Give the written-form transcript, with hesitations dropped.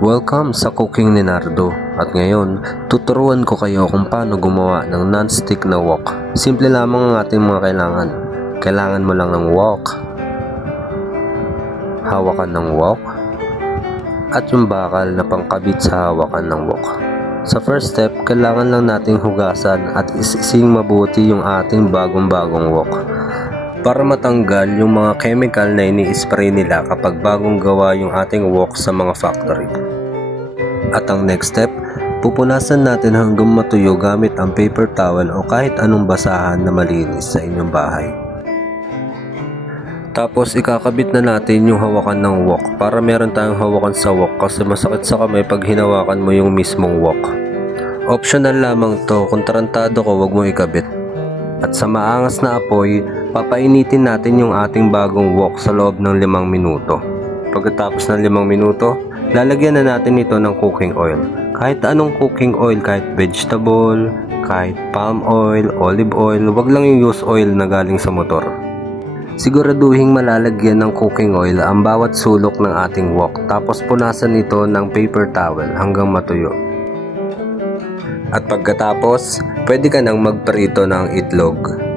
Welcome sa Cooking ni Nardo at ngayon tuturuan ko kayo kung paano gumawa ng non-stick na wok. Simple lamang ang ating mga kailangan. Kailangan mo lang ng wok, hawakan ng wok, at yung bakal na pangkabit sa hawakan ng wok. Sa first step, kailangan lang nating hugasan at isising mabuti yung ating bagong wok para matanggal yung mga chemical na ini-spray nila kapag bagong gawa yung ating wok sa mga factory. At ang next step, pupunasan natin hanggang matuyo gamit ang paper towel o kahit anong basahan na malinis sa inyong bahay. Tapos ikakabit na natin yung hawakan ng wok para meron tayong hawakan sa wok kasi masakit sa kamay pag hinawakan mo yung mismong wok. Optional lamang to, kung tarantado ko wag mo ikabit. At sa maangas na apoy, papainitin natin yung ating bagong wok sa loob ng 5 minuto. Pagkatapos ng 5 minuto, lalagyan na natin ito ng cooking oil. Kahit anong cooking oil, kahit vegetable, kahit palm oil, olive oil, wag lang yung used oil na galing sa motor. Siguraduhin malalagyan ng cooking oil ang bawat sulok ng ating wok, tapos punasan ito ng paper towel hanggang matuyo. At pagkatapos, pwede ka nang magprito ng itlog.